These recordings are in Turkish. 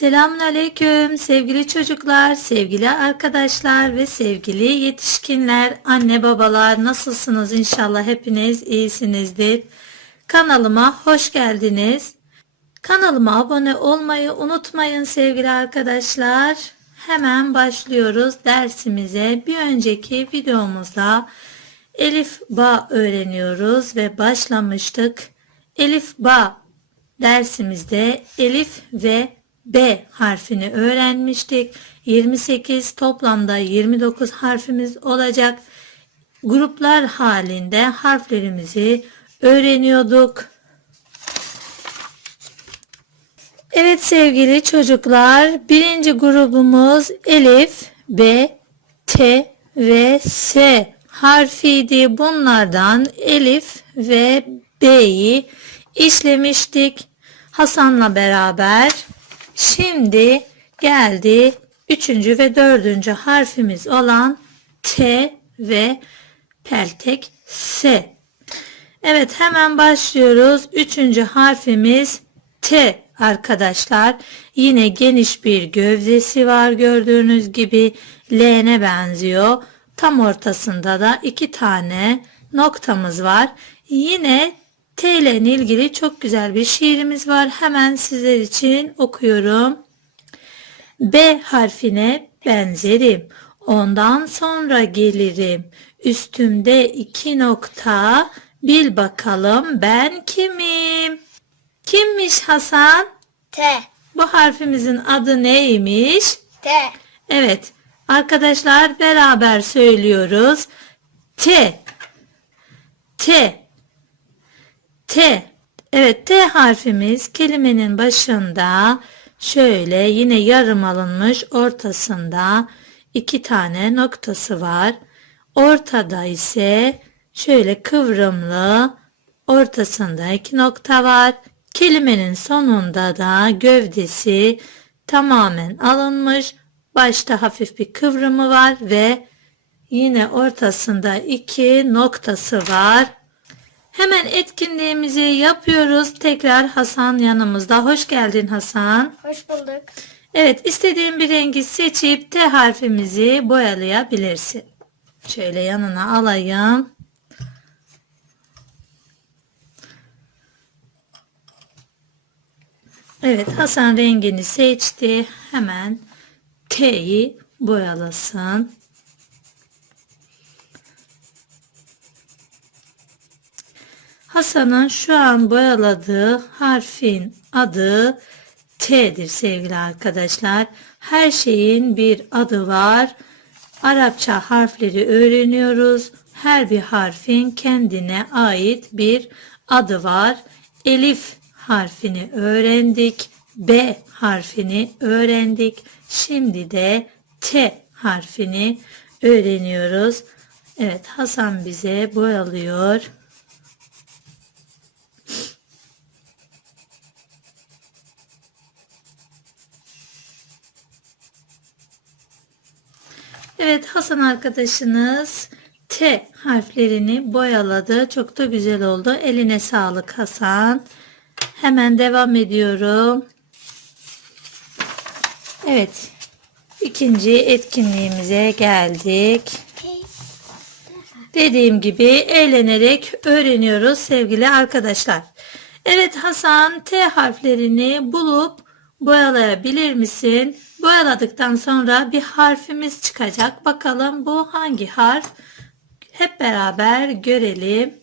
Selamünaleyküm sevgili çocuklar, sevgili arkadaşlar ve sevgili yetişkinler, anne babalar nasılsınız? İnşallah hepiniz iyisinizdir. Kanalıma hoş geldiniz. Kanalıma abone olmayı unutmayın sevgili arkadaşlar. Hemen başlıyoruz dersimize. Bir önceki videomuzda Elif Ba öğreniyoruz ve başlamıştık. Elif Ba dersimizde Elif ve B harfini öğrenmiştik. 28 toplamda 29 harfimiz olacak. Gruplar halinde harflerimizi öğreniyorduk. Evet sevgili çocuklar birinci grubumuz Elif, B, T ve S harfiydi. Bunlardan Elif ve B'yi işlemiştik Hasan'la beraber. Şimdi geldi üçüncü ve dördüncü harfimiz olan T ve peltek S. Evet hemen başlıyoruz. Üçüncü harfimiz T arkadaşlar. Yine geniş bir gövdesi var gördüğünüz gibi L'ne benziyor. Tam ortasında da iki tane noktamız var. Yine T ile ilgili çok güzel bir şiirimiz var. Hemen sizler için okuyorum. B harfine benzerim. Ondan sonra gelirim. Üstümde iki nokta. Bil bakalım ben kimim? Kimmiş Hasan? T. Bu harfimizin adı neymiş? T. Evet. Arkadaşlar beraber söylüyoruz. T. T. T. Evet T harfimiz kelimenin başında şöyle yine yarım alınmış ortasında iki tane noktası var. Ortada ise şöyle kıvrımlı ortasında iki nokta var. Kelimenin sonunda da gövdesi tamamen alınmış. Başta hafif bir kıvrımı var ve yine ortasında iki noktası var. Hemen etkinliğimizi yapıyoruz. Tekrar Hasan yanımızda. Hoş geldin Hasan. Hoş bulduk. Evet istediğin bir rengi seçip T harfimizi boyalayabilirsin. Şöyle yanına alayım. Evet Hasan rengini seçti. Hemen T'yi boyalasın. Hasan'ın şu an boyaladığı harfin adı T'dir sevgili arkadaşlar. Her şeyin bir adı var. Arapça harfleri öğreniyoruz. Her bir harfin kendine ait bir adı var. Elif harfini öğrendik. B harfini öğrendik. Şimdi de T harfini öğreniyoruz. Evet Hasan bize boyalıyor. Evet Hasan arkadaşınız T harflerini boyaladı. Çok da güzel oldu. Eline sağlık Hasan. Hemen devam ediyorum. Evet. ikinci etkinliğimize geldik. Dediğim gibi eğlenerek öğreniyoruz sevgili arkadaşlar. Evet Hasan T harflerini bulup boyalayabilir misin? Boyaladıktan sonra bir harfimiz çıkacak. Bakalım bu hangi harf? Hep beraber görelim.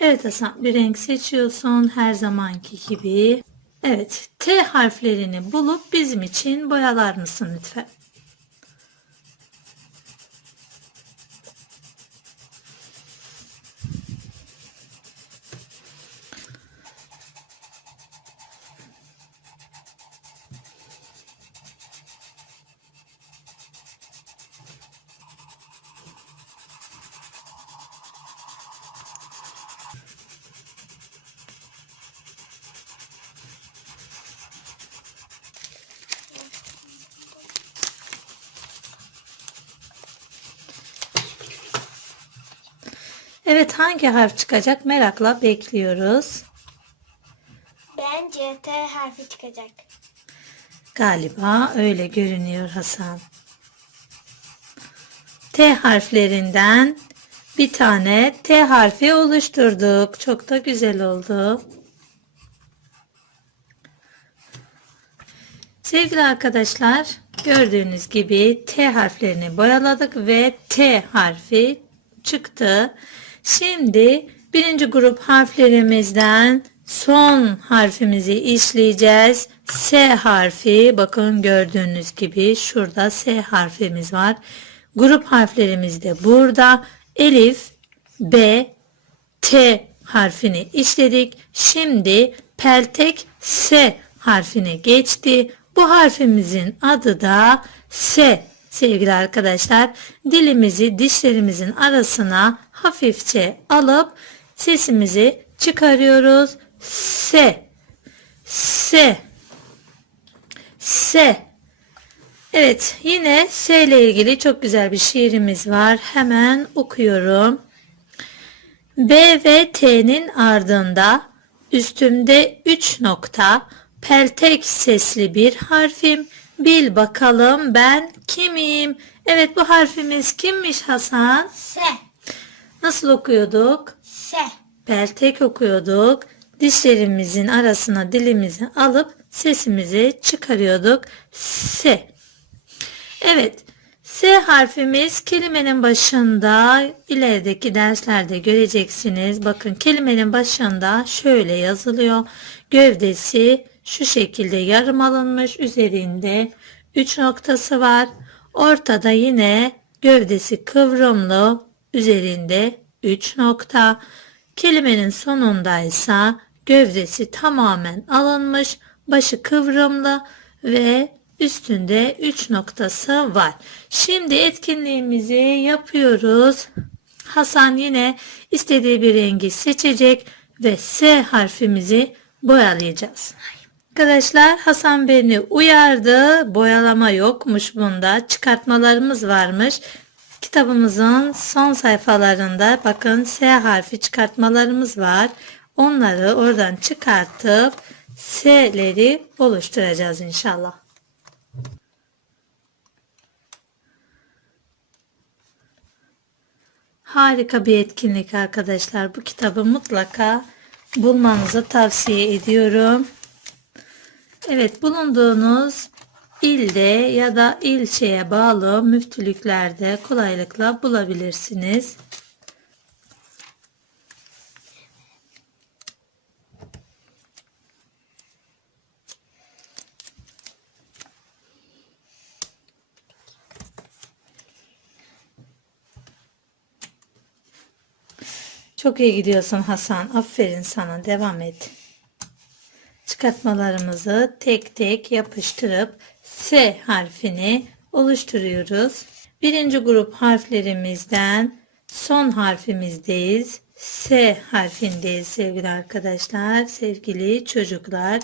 Evet Hasan bir renk seçiyorsun her zamanki gibi. Evet T harflerini bulup bizim için boyalar mısın lütfen? Evet hangi harf çıkacak merakla bekliyoruz. Bence T harfi çıkacak. Galiba öyle görünüyor Hasan. T harflerinden bir tane T harfi oluşturduk. Çok da güzel oldu. Sevgili arkadaşlar, gördüğünüz gibi T harflerini boyaladık ve T harfi çıktı. Şimdi birinci grup harflerimizden son harfimizi işleyeceğiz. S harfi, bakın gördüğünüz gibi şurada S harfimiz var. Grup harflerimiz de burada. Elif, B, T harfini işledik. Şimdi peltek S harfine geçti. Bu harfimizin adı da S. Sevgili arkadaşlar, dilimizi dişlerimizin arasına hafifçe alıp sesimizi çıkarıyoruz. S. S. S. Evet, yine S ile ilgili çok güzel bir şiirimiz var. Hemen okuyorum. B ve T'nin ardında üstümde 3 nokta peltek sesli bir harfim. Bil bakalım ben kimim? Evet bu harfimiz kimmiş Hasan? S. Nasıl okuyorduk? S. Peltek okuyorduk. Dişlerimizin arasına dilimizi alıp sesimizi çıkarıyorduk. S. Evet. S harfimiz kelimenin başında ilerideki derslerde göreceksiniz. Bakın kelimenin başında şöyle yazılıyor. Gövdesi şu şekilde yarım alınmış. Üzerinde 3 noktası var. Ortada yine gövdesi kıvrımlı. Üzerinde 3 nokta. Kelimenin sonundaysa gövdesi tamamen alınmış. Başı kıvrımlı ve üstünde 3 noktası var. Şimdi etkinliğimizi yapıyoruz. Hasan yine istediği bir rengi seçecek ve S harfimizi boyalayacağız. Arkadaşlar Hasan beni uyardı. Boyalama yokmuş bunda. Çıkartmalarımız varmış. Kitabımızın son sayfalarında bakın S harfi çıkartmalarımız var. Onları oradan çıkartıp S'leri oluşturacağız inşallah. Harika bir etkinlik arkadaşlar. Bu kitabı mutlaka bulmanızı tavsiye ediyorum. Evet bulunduğunuz ilde ya da ilçeye bağlı müftülüklerde kolaylıkla bulabilirsiniz. Çok iyi gidiyorsun Hasan. Aferin sana. Devam et. Çıkartmalarımızı tek tek yapıştırıp S harfini oluşturuyoruz. Birinci grup harflerimizden son harfimizdeyiz. S harfindeyiz sevgili arkadaşlar, sevgili çocuklar.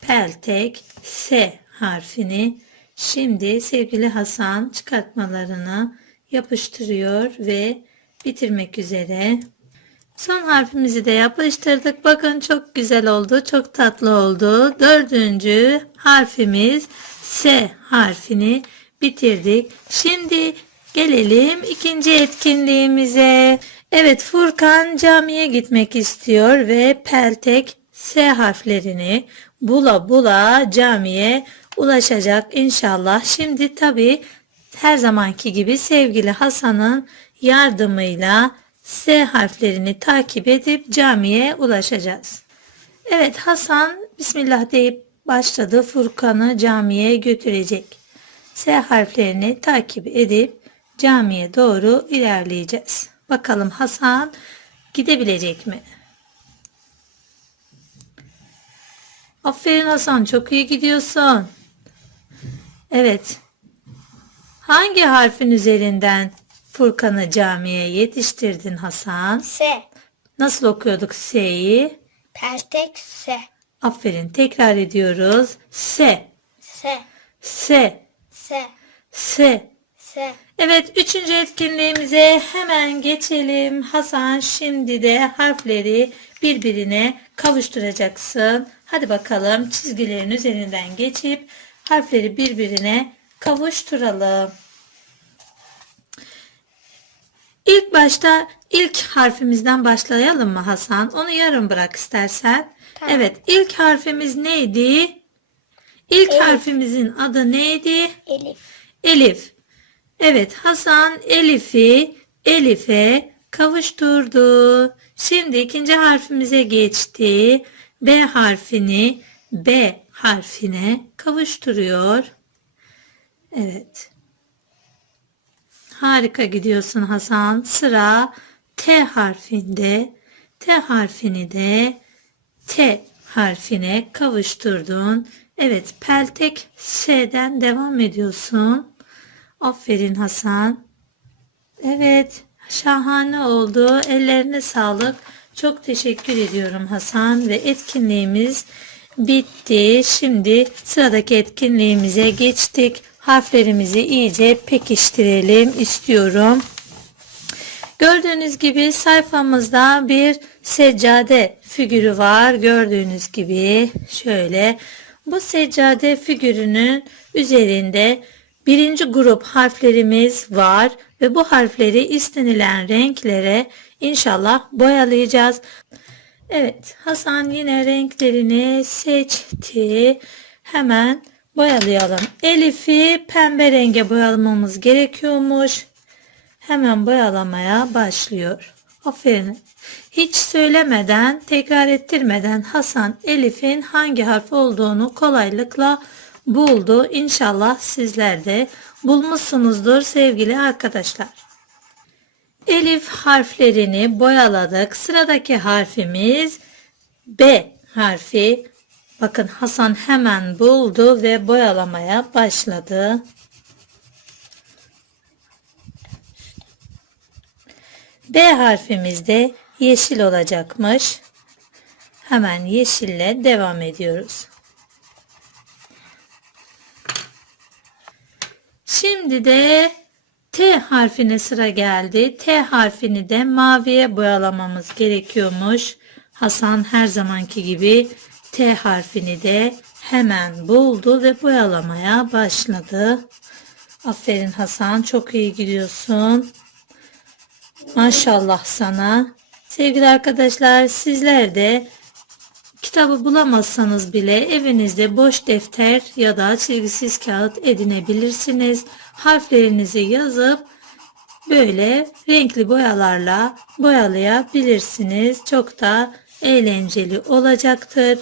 Peltek S harfini şimdi sevgili Hasan çıkartmalarını yapıştırıyor ve bitirmek üzere. Son harfimizi de yapıştırdık. Bakın çok güzel oldu. Çok tatlı oldu. Dördüncü harfimiz S harfini bitirdik. Şimdi gelelim ikinci etkinliğimize. Evet Furkan camiye gitmek istiyor ve peltek S harflerini bula bula camiye ulaşacak inşallah. Şimdi tabi her zamanki gibi sevgili Hasan'ın yardımıyla S harflerini takip edip camiye ulaşacağız. Evet Hasan Bismillah deyip başladı. Furkan'ı camiye götürecek. S harflerini takip edip camiye doğru ilerleyeceğiz. Bakalım Hasan gidebilecek mi? Aferin Hasan çok iyi gidiyorsun. Evet. Hangi harfin üzerinden Furkan'ı camiye yetiştirdin Hasan? S. Nasıl okuyorduk S'yi? Peltek S. Aferin. Tekrar ediyoruz. S. S. S. S. S. S. Evet, üçüncü etkinliğimize hemen geçelim. Hasan şimdi de harfleri birbirine kavuşturacaksın. Hadi bakalım çizgilerin üzerinden geçip harfleri birbirine kavuşturalım. İlk başta ilk harfimizden başlayalım mı Hasan? Onu yarım bırak istersen. Tamam. Evet, ilk harfimiz neydi? İlk Elif. harfimizin adı neydi? Elif. Elif. Evet, Hasan Elif'i Elif'e kavuşturdu. Şimdi ikinci harfimize geçti. B harfini B harfine kavuşturuyor. Evet. Harika gidiyorsun Hasan. Sıra T harfinde. T harfini de T harfine kavuşturdun. Evet, peltek S'den devam ediyorsun. Aferin Hasan. Evet, şahane oldu. Ellerine sağlık. Çok teşekkür ediyorum Hasan ve etkinliğimiz bitti. Şimdi sıradaki etkinliğimize geçtik. Harflerimizi iyice pekiştirelim istiyorum. Gördüğünüz gibi sayfamızda bir seccade figürü var. Gördüğünüz gibi şöyle. Bu seccade figürünün üzerinde birinci grup harflerimiz var ve bu harfleri istenilen renklere inşallah boyalayacağız. Evet Hasan yine renklerini seçti. Hemen boyalayalım. Elif'i pembe renge boyalamamız gerekiyormuş. Hemen boyalamaya başlıyor. Aferin. Hiç söylemeden, tekrar ettirmeden Hasan Elif'in hangi harf olduğunu kolaylıkla buldu. İnşallah sizler de bulmuşsunuzdur sevgili arkadaşlar. Elif harflerini boyaladık. Sıradaki harfimiz B harfi. Bakın Hasan hemen buldu ve boyalamaya başladı. B harfimiz de yeşil olacakmış. Hemen yeşille devam ediyoruz. Şimdi de T harfine sıra geldi. T harfini de maviye boyalamamız gerekiyormuş. Hasan her zamanki gibi T harfini de hemen buldu ve boyalamaya başladı. Aferin Hasan çok iyi gidiyorsun. Maşallah sana. Sevgili arkadaşlar sizler de kitabı bulamazsanız bile evinizde boş defter ya da çizgisiz kağıt edinebilirsiniz. Harflerinizi yazıp böyle renkli boyalarla boyalayabilirsiniz. Çok da eğlenceli olacaktır.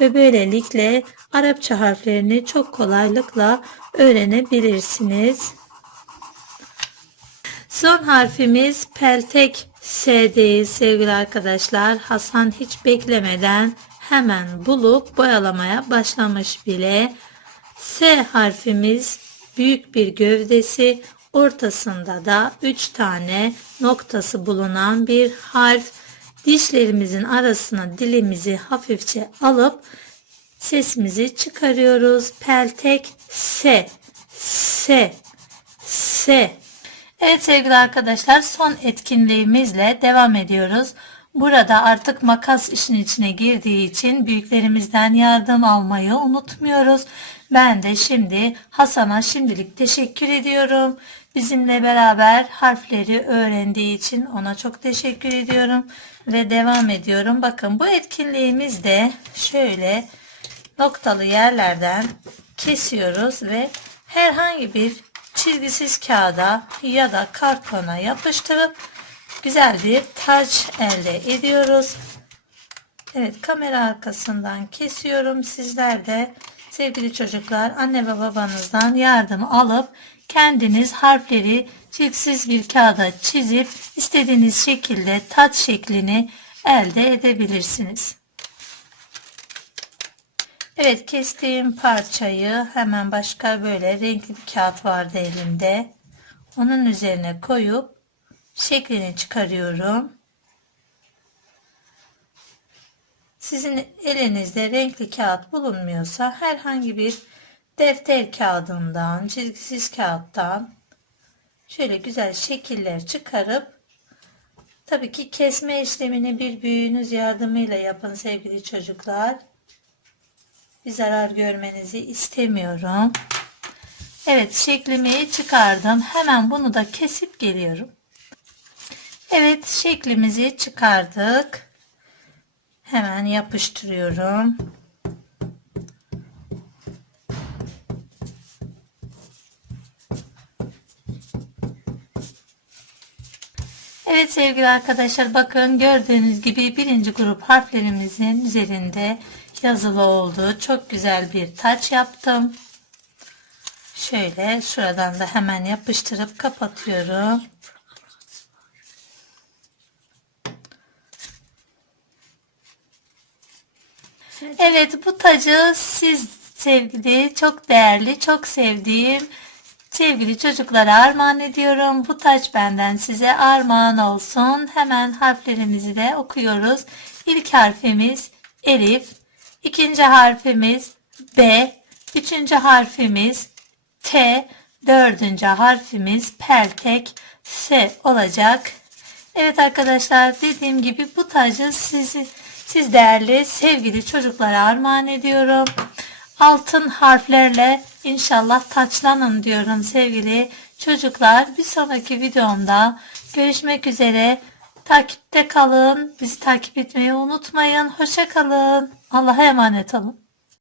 Ve böylelikle Arapça harflerini çok kolaylıkla öğrenebilirsiniz. Son harfimiz peltek S'deyiz sevgili arkadaşlar. Hasan hiç beklemeden hemen bulup boyalamaya başlamış bile. S harfimiz büyük bir gövdesi, ortasında da 3 tane noktası bulunan bir harf. Dişlerimizin arasına dilimizi hafifçe alıp sesimizi çıkarıyoruz. Peltek S, S, S. Evet sevgili arkadaşlar son etkinliğimizle devam ediyoruz. Burada artık makas işin içine girdiği için büyüklerimizden yardım almayı unutmuyoruz. Ben de şimdi Hasan'a şimdilik teşekkür ediyorum. Bizimle beraber harfleri öğrendiği için ona çok teşekkür ediyorum. Ve devam ediyorum. Bakın bu etkinliğimizde şöyle noktalı yerlerden kesiyoruz ve herhangi bir çizgisiz kağıda ya da kartona yapıştırıp güzel bir taç elde ediyoruz. Evet kamera arkasından kesiyorum. Sizler de sevgili çocuklar anne ve babanızdan yardım alıp kendiniz harfleri çizgisiz bir kağıda çizip istediğiniz şekilde taç şeklini elde edebilirsiniz. Evet kestiğim parçayı hemen başka böyle renkli bir kağıt vardı elimde. Onun üzerine koyup şeklini çıkarıyorum. Sizin elinizde renkli kağıt bulunmuyorsa herhangi bir defter kağıdından, çizgisiz kağıttan şöyle güzel şekiller çıkarıp tabii ki kesme işlemini bir büyüğünüz yardımıyla yapın sevgili çocuklar. Bir zarar görmenizi istemiyorum. Evet şeklimi çıkardım. Hemen bunu da kesip geliyorum. Evet şeklimizi çıkardık. Hemen yapıştırıyorum. Evet sevgili arkadaşlar bakın gördüğünüz gibi birinci grup harflerimizin üzerinde yazılı oldu. Çok güzel bir taç yaptım. Şöyle şuradan da hemen yapıştırıp kapatıyorum. Evet bu tacı siz sevgili çok değerli çok sevdiğim sevgili çocuklara armağan ediyorum. Bu taç benden size armağan olsun. Hemen harflerimizi de okuyoruz. İlk harfimiz Elif. ikinci harfimiz B. Üçüncü harfimiz T. Dördüncü harfimiz Peltek S olacak. Evet arkadaşlar dediğim gibi bu tacı sizi, siz değerli sevgili çocuklara armağan ediyorum. Altın harflerle inşallah taçlanın diyorum sevgili çocuklar. Bir sonraki videomda görüşmek üzere. Takipte kalın. Bizi takip etmeyi unutmayın. Hoşça kalın. Allah'a emanet olun.